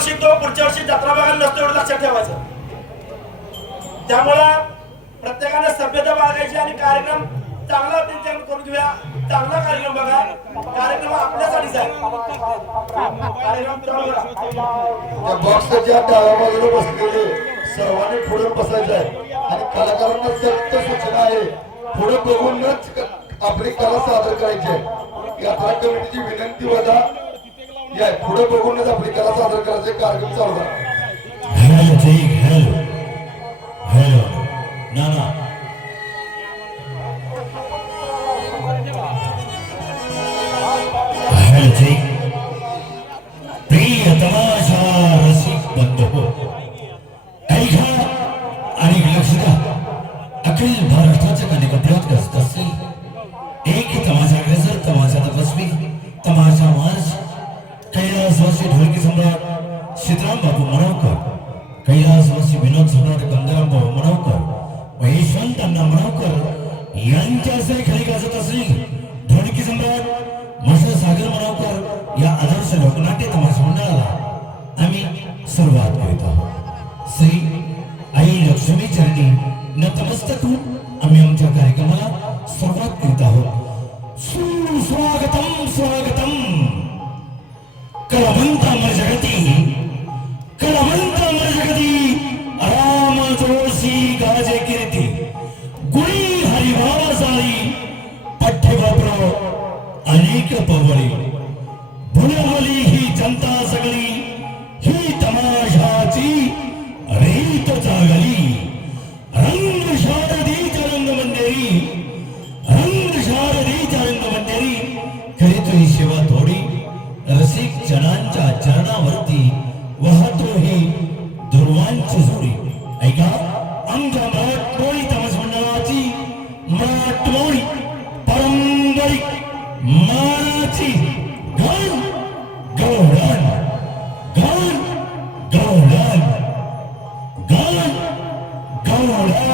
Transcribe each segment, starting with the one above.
वर्षी तो पुढच्या वर्षी जत्रा बघायला नसतो एवढं लक्षात ठेवायचं. त्यामुळं प्रत्येकाने सभ्यता बाळगायची आणि कार्यक्रम चांगला करून घेऊया. चांगला कार्यक्रम बघा. कार्यक्रम आपल्यासाठीच आहे. कार्यक्रम त्या बॉक्सच्या डाव्या बाजूला बसलेले सर्वांनी पुढे बसायचं आहे आणि कलाकारांना सक्त सूचना आहे पुढे बघूनच आपली कला सादर करायची आहे. यात्रा कमिटीची विनंती होता या पुढे बघूनच आपली कला सादर करायचे कार्यक्रम चालू करा. हॅलो नाना प्रिय तमाशा रसिक बंधू ऐका आणि लक्ष द्या. अखिल महाराष्ट्राच्या कानेकोपऱ्यात गस्त असेल एक तमाशाग्रेसर तमाशा तपस्वी तमाशा मार्च कैलासवासी ढोलकी सम्राट सीताराम बाबू मणवकर कैलासवासी विनोद सम्राट गंगाराम बाबू मणवकर व यशवंत अण्णा मणवकर यांच्या खाली गाजत असेल ढोलकी सम्राट मशा सागर मणवकर या आदर्श लोकनाट्य तमाशा मंडळाला आम्ही सुरुवात करीत आहोत. श्री आई लक्ष्मी चरणी नतमस्तक होऊन आम्ही आमच्या कार्यक्रमाला सुरुवात करीत आहोत. सुस्वागतम स्वागतम कलावंतामर जगती कलावंतामर जगती राम जोशी गाजे कीर्ती गुणी हरिभाव सारी पठ्य वापरो अनेक पवळी भुलवली ही जनता सगळी ही तमाशाची रीत जागली. रंग शारदीच्या रंगमंदिरी रंग शारदीच्या रंगमंदिरी करीतो ही सेवा थोडी रसिक जनांच्या चरणावरती वाहतो ही दुर्वांची जोडी. ऐका आमच्या मराठमोळी तमाशा मंडळाची मराठमोळी पारंपरिक मानाची गान गवळण गान गवळण गान गवळण.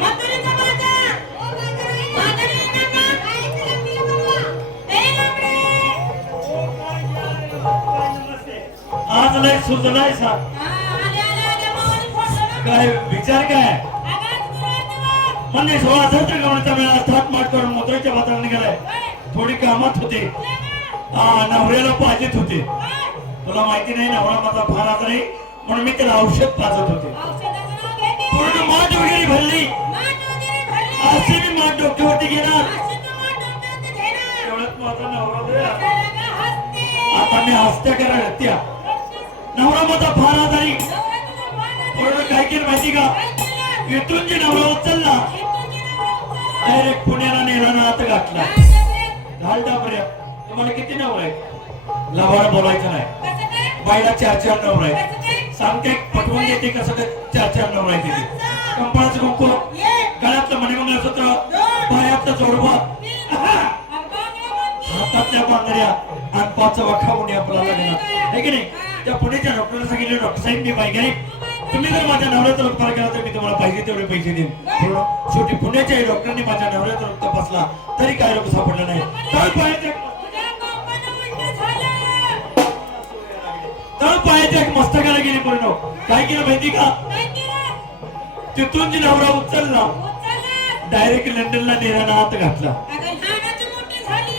मथुरेचा बाजा. माघारी येणार ना? ए लाकडे. आज लय सुचलाय सा आले आले आले मावाली फोडलं ना. काय विचार काय आगाज गुरुवारचं. म्हणजे 16,000च्या गवळीचा मेळा थाट माट करून मथुरेच्या बाजारात निघालाय. थोडी कामात होते नवऱ्याला पाहिजेत होते. तुला माहिती नाही नवरा माझा फार आजारी म्हणून मी त्याला औषध पाजत होते. औषधाचं नाव घे की. पूर्ण माठ वगैरे भरली माठ वगैरे भरली. असे मी माठ डोक्यावरती घेणार. अशी तू माठ डोक्यावरती घेणार. तेवढ्यात माझा नवरा दे. त्याला का हसते. आता मी हसत्या करा हत्या नवरा माझा फार आजारी नवरा तुझा फार पूर्ण काय केलं माहिती का काय केलं? इथून जे नवरा उचलला इथून गेला भाऊ. डायरेक्ट पुण्याला नेला ना आता घातला काय डबरे? घाल डाबऱ्या. तुम्हाला किती नवरा आहे लबाड बोलायचं नाही. कसं काय? बाईला 4-4 नवरा आहे. कसं काय? सांगते पटवून देते कसं काय 4-4 नवरा आहे तिथे. कंपळाचं कुंकू एक, गळ्यातलं मणिमंगळसूत्र दोन, पायातलं जोडवा तीन, बांगड्या बांधली. हातातल्या बांगड्या आणि 5 वखा उणी आपल्याला लागणार आहे की नाही. त्या पुण्याच्या डॉक्टरला सांगितलं डॉक्टर साहेब मी बाई नाही तुम्ही जर माझ्या नवऱ्याचा रक्त केला तर मी तुम्हाला पाहिजे तेवढे पैसे देईन. शेवटी पुण्याच्या डॉक्टरने माझ्या नवऱ्याचा रक्त तपासला तरी काय रोग सापडला नाही. तुझ्या बापानं उलटं झालं. तळ पायाच्या एक मस्तकाला गेली पूर्ण. काय केलं माहिती का काय केलं? तिथून जी नवरा उचलला उचललं. डायरेक्ट लंडनला नेराना हात घातला. अगं लहानाची मोठी झाली.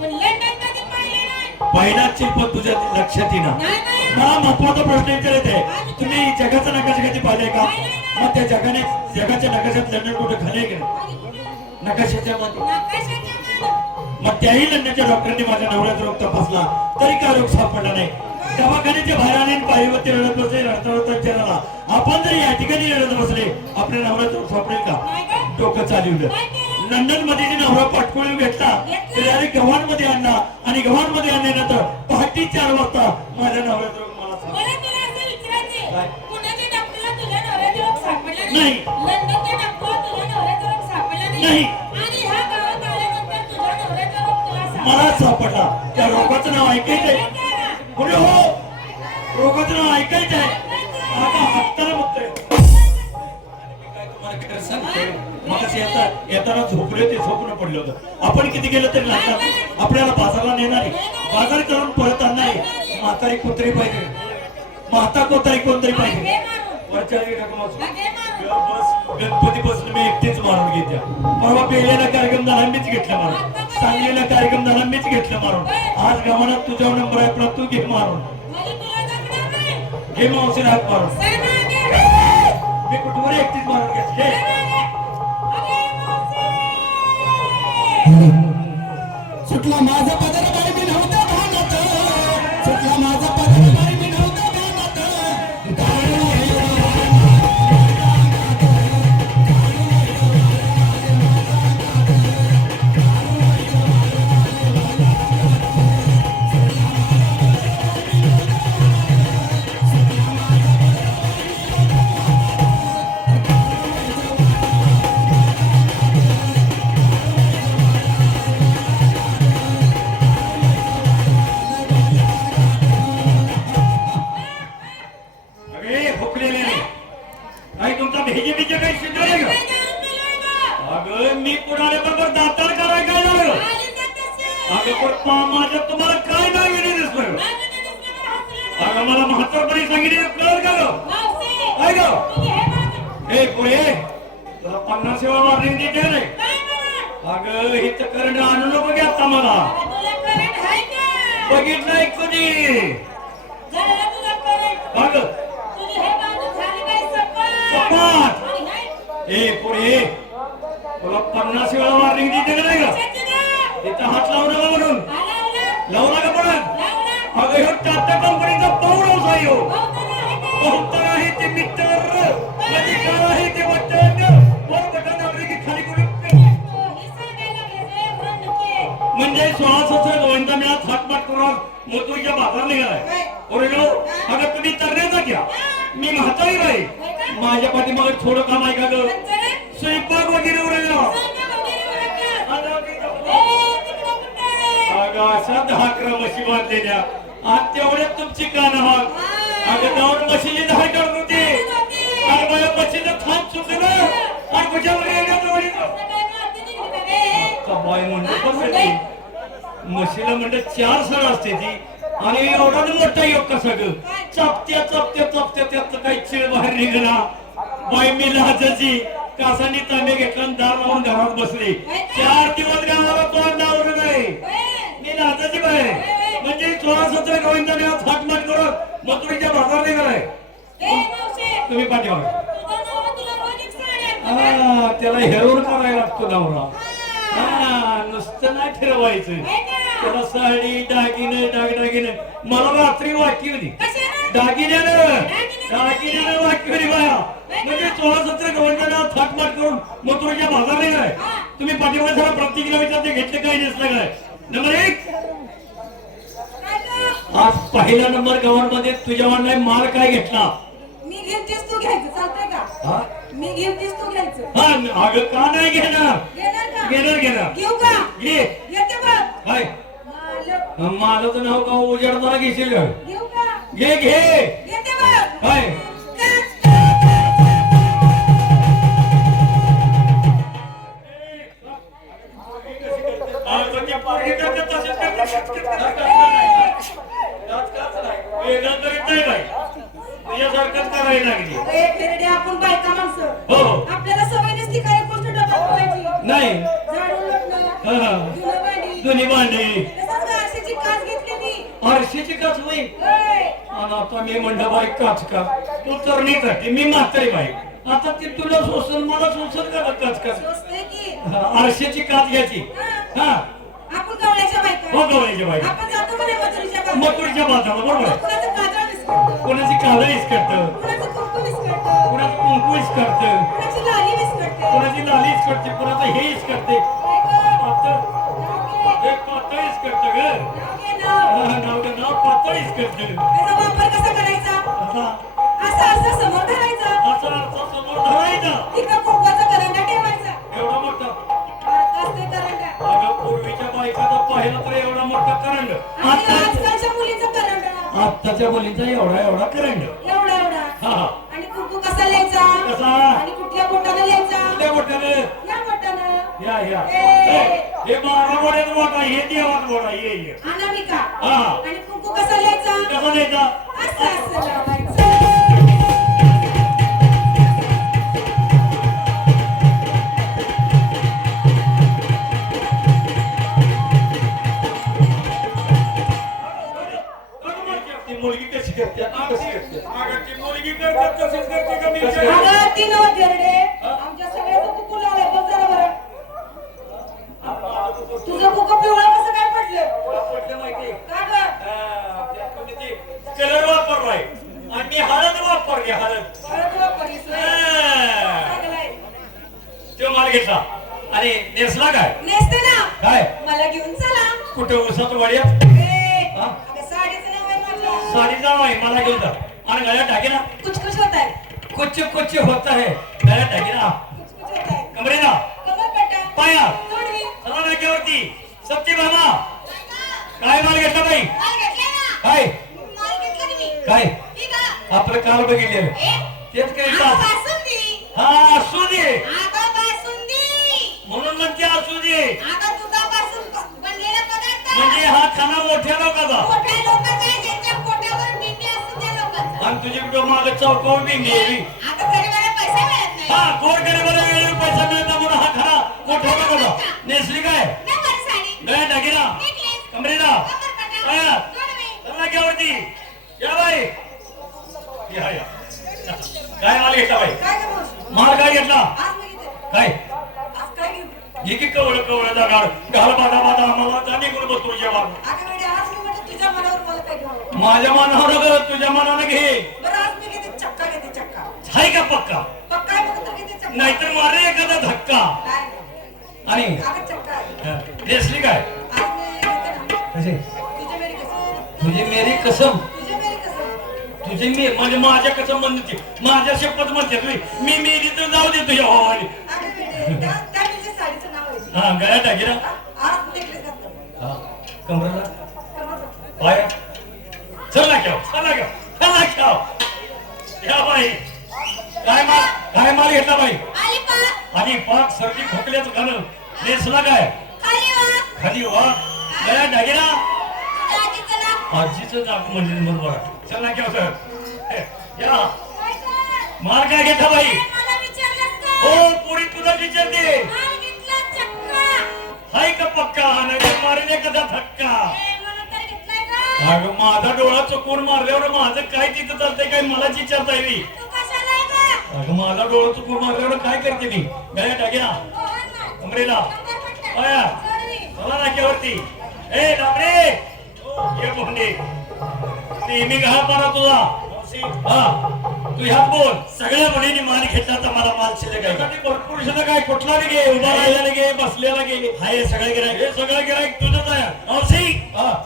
पण लंडन कधी पाहिलं नाही. पहिलाच शिल्प तुझ्या लक्षात येणार. नाही, नाही. मला महत्वाचा प्रश्न विचारायचा आहे तुम्ही जगाचा नकाशा कधी पाहिलाय का मग त्या जगाच्या नकाशात लंडन कुठे खाली आहे का आणि कुठं? नकाशाच्या मध्ये नकाशाच्या मान. मग त्याही लंडनच्या डॉक्टरांनी माझ्या नवऱ्याचा रोग तपासला तरी काय रोग सापडला नाही. दवाखान्याच्या बाहेर आले पायीवरती रडत बसले रडता विचाराला आपण जर या ठिकाणी रडत बसले आपल्या नवऱ्याचा रोग सापडेल का नाही का? डोकं चालवलं. काय केलं? लंडन मध्ये जी नवरा पाटकोळी घेतला ते डायरेक्ट गव्हाणमध्ये आणला आणि गव्हाणमध्ये आणल्यानंतर पहाटे 4 वाजता माझ्या नवऱ्याचा रोग मला सापडला. मला तुला असं विचारायचंय. काय? पुण्याच्या डॉक्टरला तुझ्या नवऱ्याचा रोग सापडला नाही. लंडनच्या डॉक्टरला तुझ्या नवऱ्याचा रोग सापडला नाही. आणि ह्या गावात आल्यानंतर तुझ्या नवऱ्याचा रोग तुला मला सापडला. सापडला. त्या रोगाचं नाव ऐकायचंय काय करा? पुढे हो रोगाचं नाव ऐकायचंय आता हत्ताला बघतोय. काय तुम्हाला काय सांगतोय मग येताना झोपले ते झोपून पडलं होतं. आपण किती गेलं तरी लागतात आपल्याला बाजारला नेणारी बाजार करून परत आणणारी म्हातारी कुत्री पाहिजे. म्हाता कोतारी कोणतरी पाहिजे. घे मारून. वरच्या घे मारून. घे मारून. गणपती बसून मी एकटीच मारून घेत्या. परवा पेलेला कार्यक्रम झाला मीच घेतला मारून. सांगलीला कार्यक्रम झाला मीच घेतलं मारून. आज गव्हाणात तुझ्या नंबर आहे आपला तू घे मारून. मला तुला जगणार नाही. घे मावशीला हात मारून. सरनागे. मी कुठवर एकटीच मारून घेतले. सरनागे. अगे मावशी. सुटला माझा पदर बाई मी नव्हता भागात सुटला माझा पदर बाई मी नव्हता भागात अगे भुकलेले काही तुमचा भेजे बिजे काही शिकले का अगं मी कुणाला बरोबर दातार कराय काय झालं अगं पप्पा माझ्या तुम्हाला काय नाही गेली दिसलं अगं मला म्हातारपणी सांगितलं कळलं का गं काय गं हे पुढे तुला 50 वेळा वाटली देते रे अगं हे तर करंट आणू नको घ्या आता मला बघितलंय कधी अगं सपाट ए पुढे तुला 50 वेळा वॉर्निंग देते का नाही का तिथं हात लावू नका म्हणून लावू नका म्हणून अगं ह्यो टाटा कंपनीचा पाऊस आहे ह्यो बहुतर आहे ते मित्र अधिकार आहे ते बटन वर बटन दाबले की खाली करून म्हणजे 1600 गोविंदा मिळा थाटमाट करून मोतूच्या बाजार निघालाय ओरडो अगं तुम्ही तरण्याचा घ्या मी म्हातारी बाई माझ्या पाठीमागे थोडं काम आहे का ग स्वयंपाक वगैरे उरला अगं अशा 10-11 म्हशी बांधलेल्या आज तेवढ्यात तुमची कान आहात अगं जाऊन म्हशीची धार काढत होती आणि माझ्या म्हशीचं थांब चुकलं आणि तुझ्या बाई म्हणतो कसं म्हशीला म्हणलं 4 सळ असते ती आणि एवढा मोठा योग कसा ग चपत्या चपत्या चपत्या त्यात काही चिळ बाहेर निघला बाई मी लाजाची कासानी तांबे घेतला आणि दार लावून घरात बसले 4 दिवस गावाला तोंड लावलं नाही मी लाजाची बाहेर म्हणजे 16-17 गोविंदाने थाटमाट करत मथुरीच्या बाजार निघालाय तुम्ही पाठीमागे त्याला हेरोन करायला लागतो नवरा नुसतं नाही फिरवायचं त्याला साडी दागिने दागिने मला रात्री वाटली होती दागिन्यानं वाटली होती बाया म्हणजे 16-17 गवंडांना थाटमाट करून मथुरेच्या बाजार निघालाय तुम्ही पाठीमागे जरा प्रतिक्रिया विचारते घेतले काय नसलं काय नंबर 1 आज पहिला नंबर गव्हर्नमेंट तुझ्या नाही माल काय घेतला मी घेतलीस तू घ्यायचं चालतंय का मी घेतलीस तू घ्यायचं हा अगं का नाही घेणार घेणार घेणार घेऊ का घे येते बघ काय मालक माझं नाव का उजाडताना घेशील का घेऊ का घे येते बघ काय आपण बायका माणसं हो आपल्याला सवय नसती काय गोष्ट डब्यात ठेवायची नाही झाडून लोटणं धुणं भांडी दोन्ही भांडे तसंच आरशाची काच घेतली आरशीची काच होई होय आणि आता मी म्हणलं बाई काच का तू तरणीसाठी मी म्हातारी बाई आता ती तुला सोसल मला सोसल का काच का सोचते की आरशीची काच घ्यायची हा आपण गवळ्याच्या बायका हो गवळ्याच्या बाई आपण जातो म्हणे मथुरीच्या बायका मथुरीच्या बाजाराला बरोबर आहे. कुणाचं काजळ विस्कटतं कोणाची काळं इसकटतं कुणाचं कुंकू विस्कटतं कोणाचं कुंकू इसकटतं कुणाची लाली विस्कटते कोणाची लाली इसकटते कोणाचं हे इसकटते एक पातळ इसकटतं ग नाव पातळ इसकटतं त्याचा वापर कसा करायचा असं समोर धरायचा असा अर्थ समोर धरायचा तिथं कुंकवाचा करंडा ठेवायचा एवढा मोठा असते करंडा अगं पूर्वीच्या बायकाचा पाहिला तर एवढा मोठा करंड आणि आजकालच्या मुलीचा करंडा आत्ताच्या मुलींचा एवढा करंड एवढा हा आणि कुंकू कसा लिहायचा कसा आणि कुठल्या बोटाने लिहायचा कुठल्या मोठ्याने या बोटानं या ए. हे 12 मोठ्यात मोठा हे देवात मोठा ये अनामिका हा आणि कुंकू कसा लिहायचा कसा द्यायचा असं लावायचं मुलगी कशी करते ती मुलगी करते तशीच करते का मी अगं ती नव्हती रे आमच्या सगळ्याचं कुकू लावलंय बघ जरा बरं तुझं कुकू पिवळं कसं काय पडलं माहिती का गं कलर वापरलाय आणि मी हळद वापरली हळद हळद वापरलीस होय? चांगलंय. तो माल घेतला आणि नेसला काय नेसते ना काय मला घेऊन चला कुठं उसात वाड्या ए, हा? अगं साडीचं नाव आहे माझ्या साडी जाव आहे मला घेऊन जा आणि गळ्यात टाकीना कुछ कुछ होत आहे कुछ होता है गळ्यात टाकीना कुछ कुछ होत आहे कमरेना कमरपट्टा पाया जोडवी चला नाक्यावरती सत्य मामा काय माल घेतला बाई माल घेतला ना काय माल घेतला तुम्ही काय ठीक आहे आपलं काल बघितलेलं तेच काय आता बासुंदी हा असू दे आता बासुंदी म्हणून म्हणते असू दे आता दुधापासून बनलेला पदार्थ म्हणजे हा खाना मोठ्या लोकांचा मोठ्या लोकांचा ज्यांच्या पोटावर बिंबी असतो त्या लोकांचा आणि तुझी कुठं माग चौकावर बिंगी यावी आता गरिबाला पैसा मिळत नाही हा गोर गरीबाला वेळेवर पैसा मिळता म्हणून हा खरा मोठा लोकांचा नेसली काय नंबर साडी गळ्यात टाकीना नेकलेस कमरेला कमरपट्टा पाया जोडवी चला नाक्यावरती या बाई या काय माल घेतला बाई काय गं मावशी? माल काय घेतला आज नाही घेते. काय आज काय घेऊ एक कवळ जागाड घाल बाधा आम्हाला जाणे कोण बसतो तुझ्या माग अगं वेड्या, आज मी म्हटलं तुझ्या मनावर मला काय घेऊ माझ्या मनावर ग तुझ्या मनानं घे बरं आज मी घेते चक्का घेते चक्का हाय का पक्का पक्का आहे म्हणून तर घेते चक्का नाहीतर मारे एखादा धक्का नाही. आणि अगं चक्का आहे. नेसली काय आज मी घेते ना. कसे तुझ्या मेरी कसं तुझी मेरी कसम तुझ्या मेरी कसं तुझी मी म्हणजे माझ्या कसम म्हणते माझ्या शपथ म्हणते तुम्ही मी मेरी तर जाऊ दे तुझ्या भावाने अगं वेडे, त्या तुझ्या साडीचं नाव आहे हा गळ्यात टाकी ना आज नेकलेस घातलं हा कमरेला कमरपट्टा. पाया चला घ्या या बाई काय माल घेतला बाई आली पा आणि पाक सर्दी खोकल्याचं घालून नेसला काय आली वा. खाली वा गळ्या डागेला दादी चला. आजीचं जाग म्हणजे बरोबर चल ना केव्हा सर या काय कर? मार काय घेता बाई मला विचारलंस का? हो पुरी तुला विचारते मार घेतला चक्का. हाय का पक्का नाही मारेल एखादा धक्का म्हणून तर घेतलाय का? अगं माझा डोळा चुकून मारल्यावर माझं काय तिथं चालतंय काय मला विचारता येईल तू कशाला आहे का? अगं माझा डोळा चुकून मारल्यावर काय करते मी गळ्या टाक्या मोहन ना. कमरेला नंबर पटला. आया. जोडवी. चला नाक्यावरती ए डाबरे ये बोंडे नेहमी घाल पारा तुझा हा तू ह्यात बोल सगळ्या मुलींनी माल घेतला तर मला माल शिल्लक आहे भरपूर शिल्लक आहे कुठला बी घे उभा राहिलेला घे बसलेला घे हाय सगळे गिरायक हे सगळं गिरायक तुझंच आहे मावशी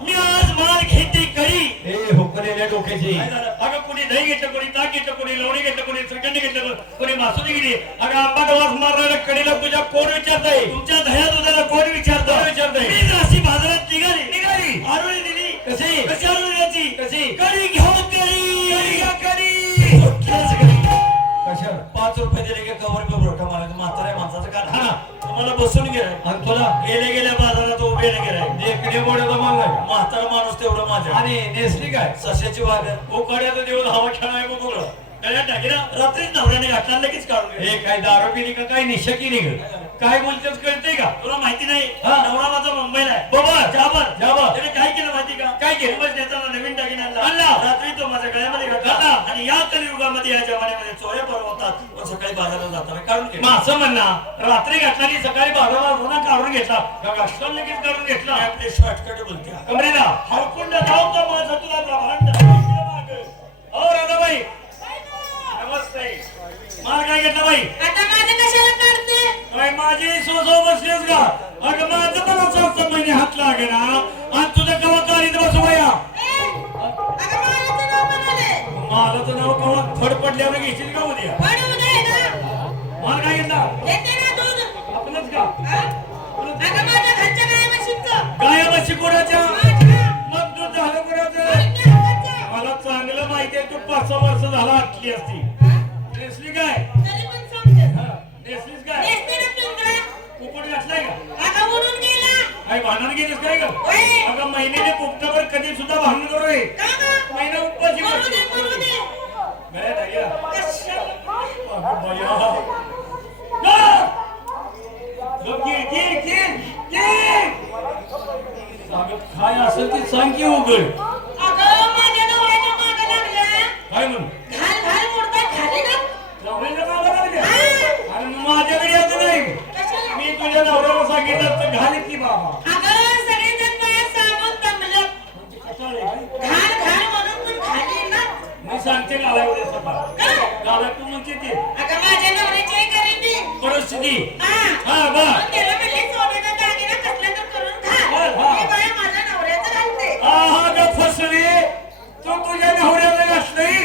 मी आज माल घेते करी ए हुकलेल्या डोक्याची अगं कोणी दही घेतलं कोणी ताक घेतलं कोणी लोणी घेतलं कोणी श्रीखंड घेतलं कोणी मासुरी घेतली अगं आंबा डवास मारणाऱ्या कडीला तुझ्या कोण विचारताय तुमच्या दह्या दुधाला कोण विचारताय मी अशी बाजारात निघाली आरोळी दिली कशी आरोळी द्यायची कशी कडी घेऊन कडी कशा 5 रुपये दिले की कवर पेपर का मला म्हाताऱ्या माणसाचं का हा तुम्हाला बसून गेलाय आणि तुला गेल्या बाजारात उभे गेलाय देखणे मोड्याचा माल आहे म्हातारा माणूस तेवढं माझ्या आणि नेसली काय सश्याची वाघ उकाड्याचा दिवस हवा खेळाय बघ गळ्यात टाकीला रात्रीच नवऱ्याने घातला लगेच काढून हे काय दारू पिली का काय निशा केली का काय बोलतेस कळतंय का तुला माहिती नाही हा. नवरा माझा मुंबईला आहे बाबा जाबर त्याने काय केलं माहिती का काय केलं बस नेताना नवीन टाकीन आणला रात्री तो माझ्या गळ्यामध्ये घातला आणि या कलियुगामध्ये या जमान्यामध्ये चोऱ्या परवतात पण सकाळी बाजारात जाताना काढून घेतला मग असं म्हणणार रात्री घातला आणि सकाळी बाजारात होणार काढून घेतला राष्ट्राला लगेच काढून घेतला आपले शॉर्टकट बोलते कमरेला हरकुंड जाऊ तर माझा तुला ब्रह्मांड हो राधाबाई नमस्ते मार काय घेतला बाई आता माझं कशाला काढते? काय माझी सोसो बसलीस का अगं माझं मला 7 महिने हात लागे ना आणि तुझं कवा काढीत बसू बाया ए, अगं माराचं नाव म्हणाले. मला तर नाव कवा थड पडल्यावर घेशील का उद्या पण उद्या आहे ना. मार काय घेतला घेते ना दूध. आपलंच का हा? अगं माझ्या घरच्या गाय म्हशीचं. काय बशी कोणाच्या माझ्या. मग दूध झालं कोणाचं माझ्या हाताचं. मला चांगलं माहिती आहे तू 5-6 वर्ष झाला आटली असती हा? नेसली काय तरी पण सांगते. नेसलीस काय नेसते ना पिंजरा. कुपट घातलाय का अगं उडून गेला. काय भांडण गेलीस काय का ओय. अगं महिन्याने पोपटावर कधी सुद्धा भांडण करू नये का गं? महिना उपाशी मरू दे, बसली. मरू दे. गळ्यात आहे या. कशाला? अगं बया. गा! गप गिर, गिर, गिर, गिर. अगं काय असेल ते सांग की उघड अगं माझ्या नवऱ्याच्या मागं लागल्या. काय म्हणून घाल घाल मोडताय खाली ना. नवऱ्याला मागं लागल्या? हा. अरे माझ्याकडे येत नाही कशाला? मी तुझ्या नवऱ्याला सांगितलं तर घाल की बाबा अगं सगळेजण माझ्या सांगून दमलं. कशाला आहे? घाल घाल म्हणून पण खाली ना. मी सांगते घालाय सकाळ का? घालाय तू म्हणते ते अगं माझ्या नवऱ्याची गरिबी. परिस्थिती हा. हा बा पण त्याला म्हणले सोन्याचा दागिना कसला तर करून घाल. हा, हा. हे बाया माझ्या नवऱ्याचं घालते. आहा ग फसली तू तुझ्या नवऱ्याला घातलंय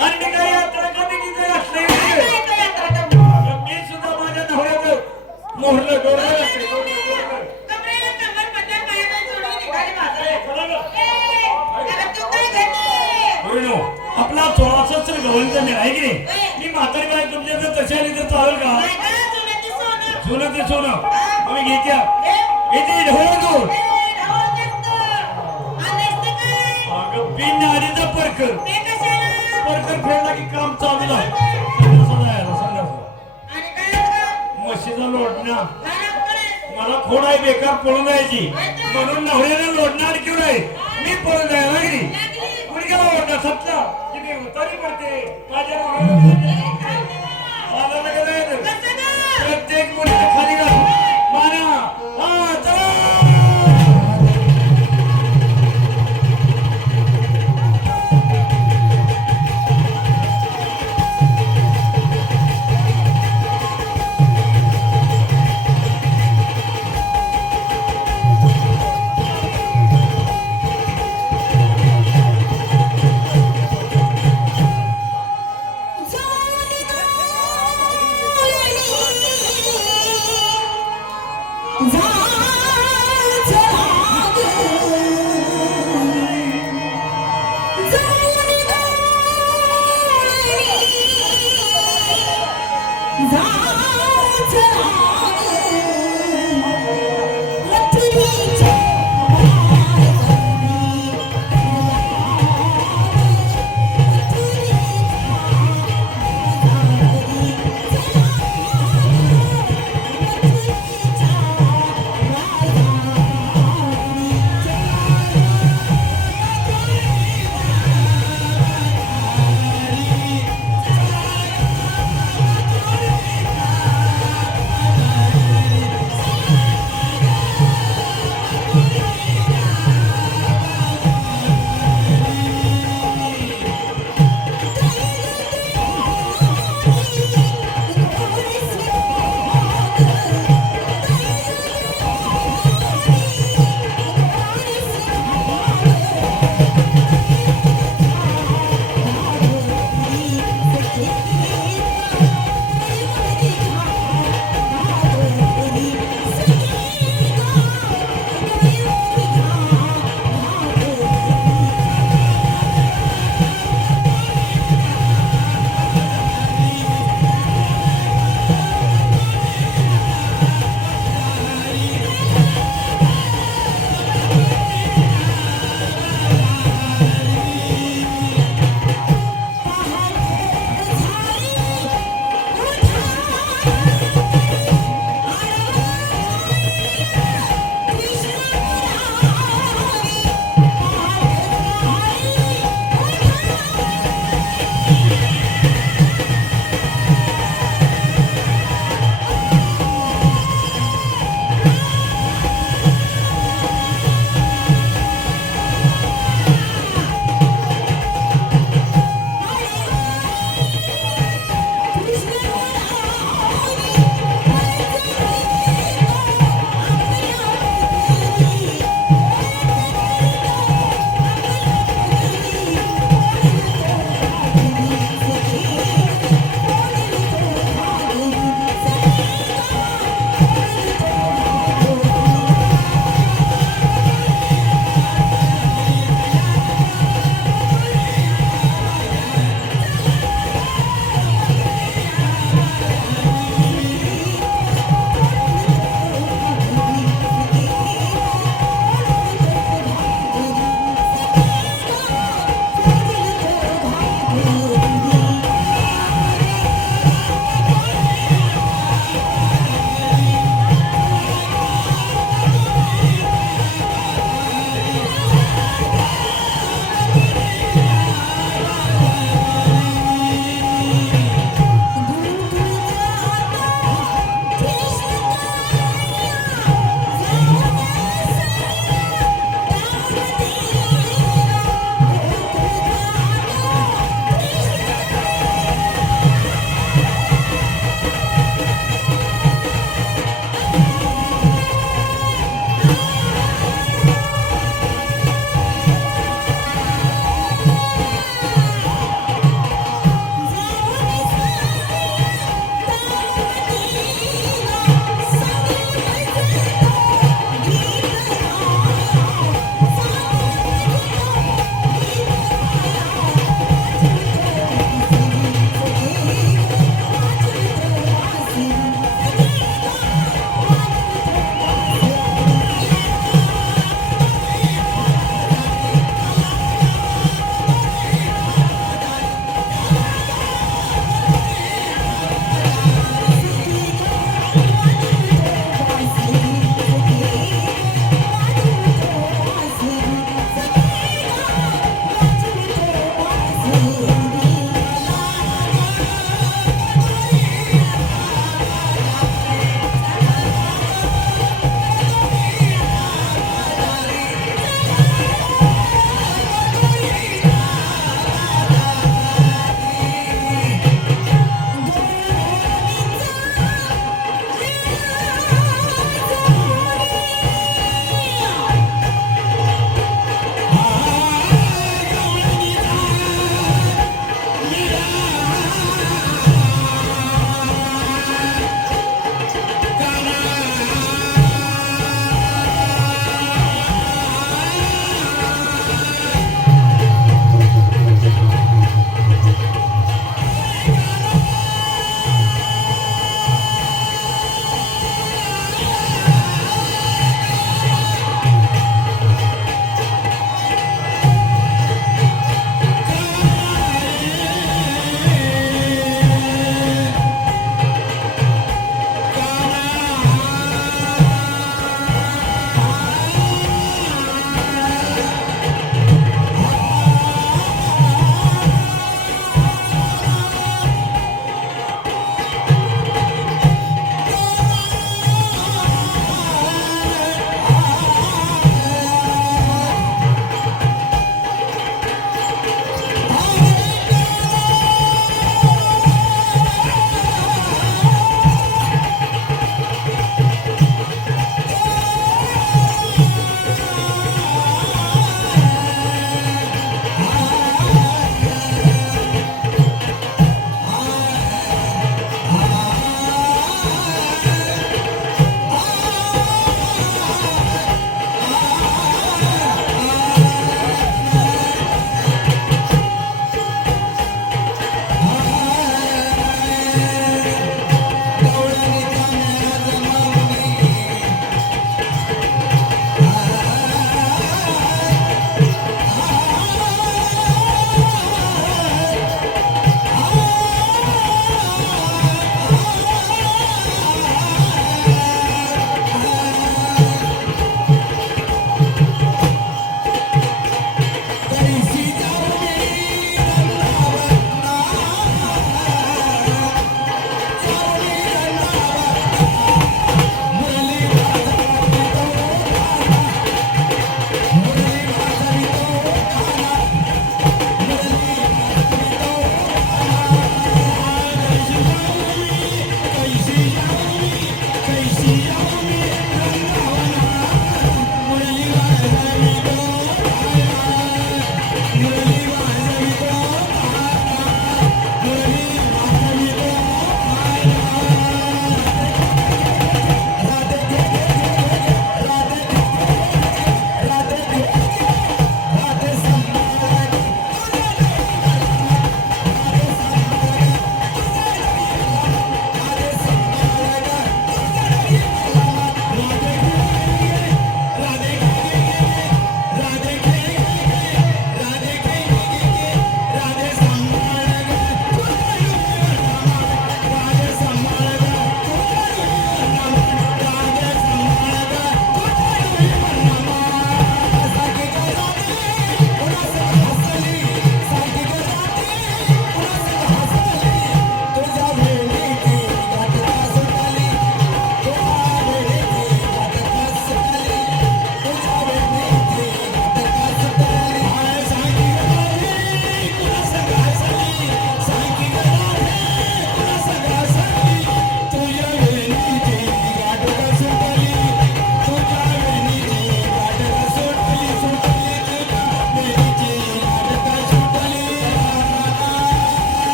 आणि मी काय यात्रा कमिटीचं घातलंय काय येतं यात्रा करून? मी सुद्धा माझ्या नवऱ्याचं मोहरलं डोरलं घातलंय, डोरलं. कमरेला कंबर पडल्या पायाला जोडून निघाले बाजारात. चला ग. ए, अगं तू काय घेते? बरोबर आपला थोडासा तर गवळीचा मेळ आहे की नाही मी म्हातारी बाई तुमच्या जर तशी आली तर चालेल का काय गं, सोन्याचं सोनं. सोनं ते सोनं तुम्ही घेत्या ए, येते ढोळ तू ए, ढवळ दिसतं. आणि दिसतं काय? अगं बिन आधीचा परकर ते कशाला? परकर फेडला की काम चालू आहे संडासला जायला, संडासला. आणि काय असतं? म्हशीचा लोटणा घरात कडे. मला खोड आहे बेकार पळून जायची म्हणून नवऱ्याने लोटणार किंवा नाही मी पळून जायला लागली लागली. गुडघ्याला ओढणं सपला की मी उतारी पडते माझ्या नवऱ्याला मला लगेच जायचं. कसं गं? प्रत्येक मुलीच्या खाली घाल माना हा चला झोली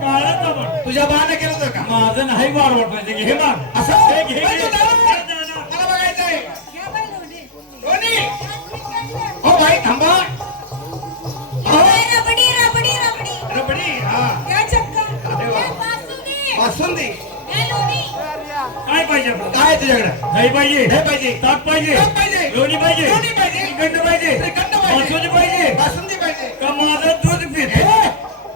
काळाचा म्हण तुझ्या बाने केलं होतं का माझं नाही वाढ वाटायचं घे बाग असं घे, घे, घे. मला बघायचंय घ्या बाई दोन्ही. दोन्ही हो भाई थांबा रबडी रबडी रबडी रबडी हा घ्या चक्का अरे वा. घ्या बासुंदी. बासुंदी घ्या लोणी. काय पाहिजे आपलं? काय तुझ्याकडे दही पाहिजे हे पाहिजे ताक पाहिजे ताक पाहिजे. लोणी पाहिजे लोणी पाहिजे. श्रीखंड पाहिजे श्रीखंड पाहिजे. बासुंदी पाहिजे बासुंदी पाहिजे का माझं दूध पित हे,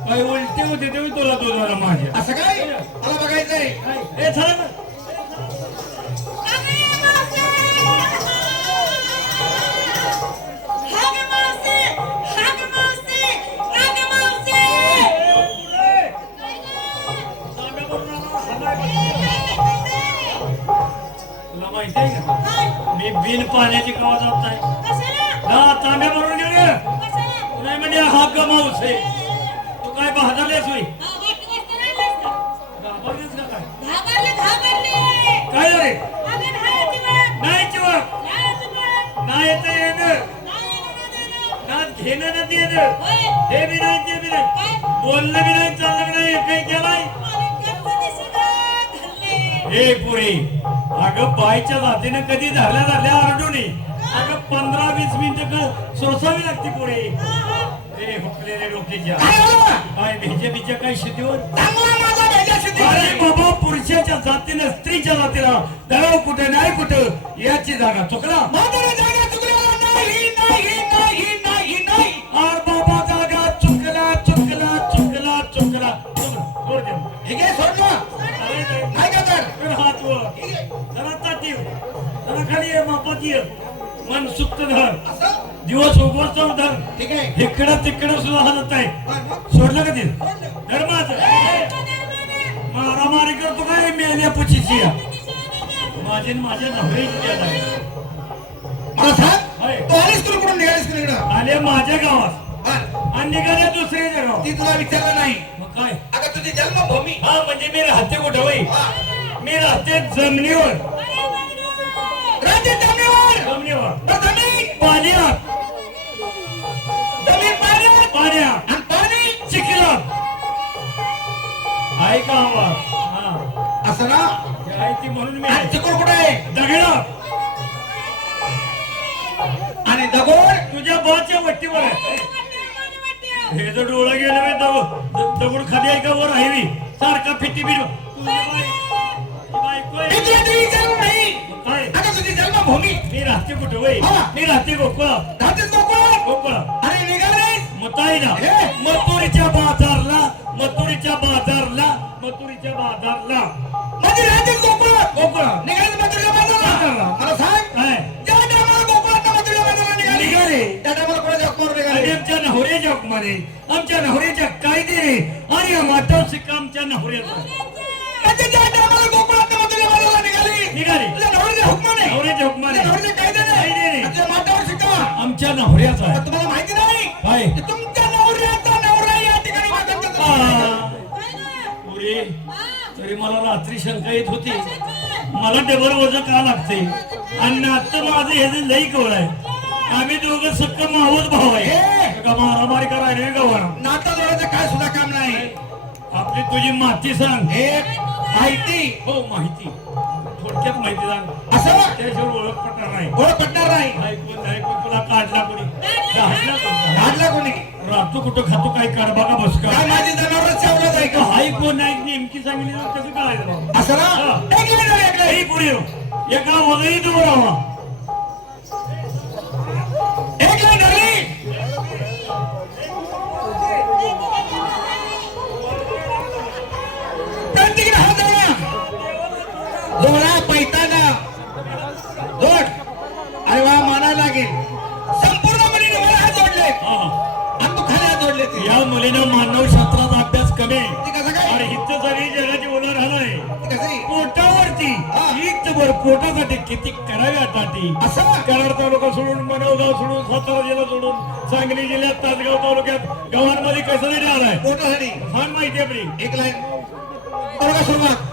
काय उलटे होते ते तुला दुधाला माझ्या असं काय मला बघायचंय हे झालं ना? अगे मासे. हागे मासे. हागे मासे. हागे मासे. तुला माहिती आहे का काय? मी बिन पाण्याची कवा जात नाही कशाला? ना तांब्या भरून घेऊन ये. कशाला? नाही म्हणजे हा गमावस आहे तू काय बहादरलेस होई हा, वाटी वाजता राहिलास का? घाबरलीस का काय घाबरले घाबरले. काय रे अगं नाही अजिबात. नाही चिवा नाही अजिबात. नाही येतं येणं नाही येणं ना देणं. ना घेणं ना देणं होय. हे बी नाही ते बी नाही काय? बोलणं बी नाही चाललं बी नाही काही केलाय मालिकाचं दिसेना धरले. हे पुरी अगं बायच्या जातीनं कधी धरल्या अर्जुनी अगं 15-20 मिनिटं सोसावी लागते पुरी रे हुकलेले डोक्याच्या काय झालं? काय भेजे बिजे काय शेतीवर चांगला माझा भेजा शेती अरे बाबा पुरुषाच्या जातीनं स्त्रीच्या जातीला दळाव कुठे नाही कुठं याची जागा चुकला माझा जागा चुकलेला नाही नाही नाही नाही नाही आर बाबा जागा चुकला चुकला चुकला चुकला जोर दे हे घे सोड ना नाही का तर कर हात वर जरा ताटीव जरा खाली ये मापात ये मन सुप्त धर असं दिवस उगवतो धर ठीक आहे इकडं तिकडं सुद्धा हालत आहे बरं, मग? सोडलं का ते धर्माच मारामारी करतो काय मेल्या पुचीची माझे न माझ्या नवऱ्याची याद आहे मला सांग होय. तू आलीस तू कुठून निघालीस तू इकडं आले माझ्या गावात बरं. आणि निघाले दुसऱ्याच्या गावात ती तुला विचारलं नाही मग काय अगं तुझी जन्मभूमी हा म्हणजे मी राहते कुठं होई हा. मी राहते जमिनीवर राज्य जमिनीवर जमिनीवर तर जमीन पाण्यात जमीन पाण्यात पाण्यात आणि पाणी चिखलात आहे का आवाज हा असं ना हे आहे ती म्हणून मी आणि चिकोर कुठे आहे दगडात आणि दगड तुझ्या बाच्या वट्टीवर आहे हे जर डोळा गेलं बे दगड खाली आहे का वर आहे बी? सारखा फिटी बिट मी तुला देवी जन्म नाही काय अगं तुझी जन्मभूमी मी राहते कुठे वय हा. मी राहते गोकुळात राहतेस गोकुळ गोकुळात आणि निघाले मताईला हे? मथुरीच्या बाजारला मथुरीच्या बाजारला मथुरीच्या बाजारला म्हणजे राहतेस गोकुळ गोकुळात निघाले मथुरीला बाजारला. बाजारला मला सांग काय ज्या टायमाला गोकुळात मथुरीला बाजारला निघाले निघाले. त्या टायमाला कोणाच्या हुकमावर आणि निघाले आमच्या नवऱ्याच्या हुकमाने आमच्या नवऱ्याच्या कायद्याने आणि माटव शिक्का आमच्या नवऱ्याचा म्हणजे ज्या टायमाला गोकुळात मथुरीला बाजारला निघाली निघाली तुझ्या नवरीच्या हुकमाने नवऱ्याच्या हुकमाने तुझ्या नवरीच्या कायद्याने कायद्याने. तुझ्या माटावर शिका आमच्या नवऱ्याचा आहे पण तुम्हाला माहिती नाही काय की तुमच्या नवऱ्याचा नवरा या ठिकाणी वागत आ, पुरी तरी मला रात्री शंका येत होती मला डबल वजन का लागते आणि नातं माझं हे जे लई कवळ आहे आम्ही दोघं सक्क मावत भाव आहे का मारामारी करायला गव्हाणा नाता जोडायचं काय सुद्धा काम नाही आपली तुझी माती सांग हे माहिती हो माहिती थोडक्यात माहिती सांग असं त्याशिवाय ओळख पडणार नाही ओळख पटणार नाही ऐकून तुला काढला कोणी घातला कोणी काढला कोणी राहतो कुठं खातो काय काढ बघा बस का काय माझी जनावर चावलं आहे का हाय कोण नाही नेमकी सांगितली तर कसं कळायचं बाबा? असं ना एक मिनिट ऐकलं काही पुढे हो. एका वगैरे दूर राहा एक मिनिट धरली प्रत्येकीने हात जोडा जोडा पैताना जोड अरे वा मानायला लागेल संपूर्णपणे मला हात जोडले हा. आणि तू खाली हात जोडले ते या मुलीनं मानवशास्त्राचा अभ्यास कमी ते कसं काय आणि हिचं सगळी जगाची ओला राहणार ते कसं आहे? पोटावरती हा. हीच वर पोटासाठी किती करावी आता असं कराड तालुका सोडून मनोगाव सोडून सातारा जिल्हा सोडून सांगली जिल्ह्यात तासगाव तालुक्यात गावांमध्ये कसं नाही आलाय पोटासाठी फार माहिती आपली एक लाईन बरोबर सुरुवात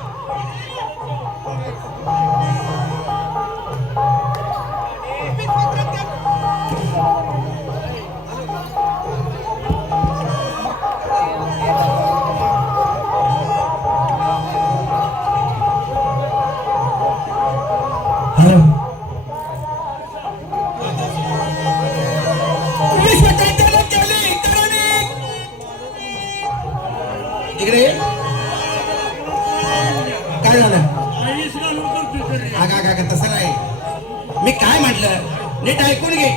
इकडे ये. काय झालं तसं नाही मी काय म्हटलं नीट ऐकून घे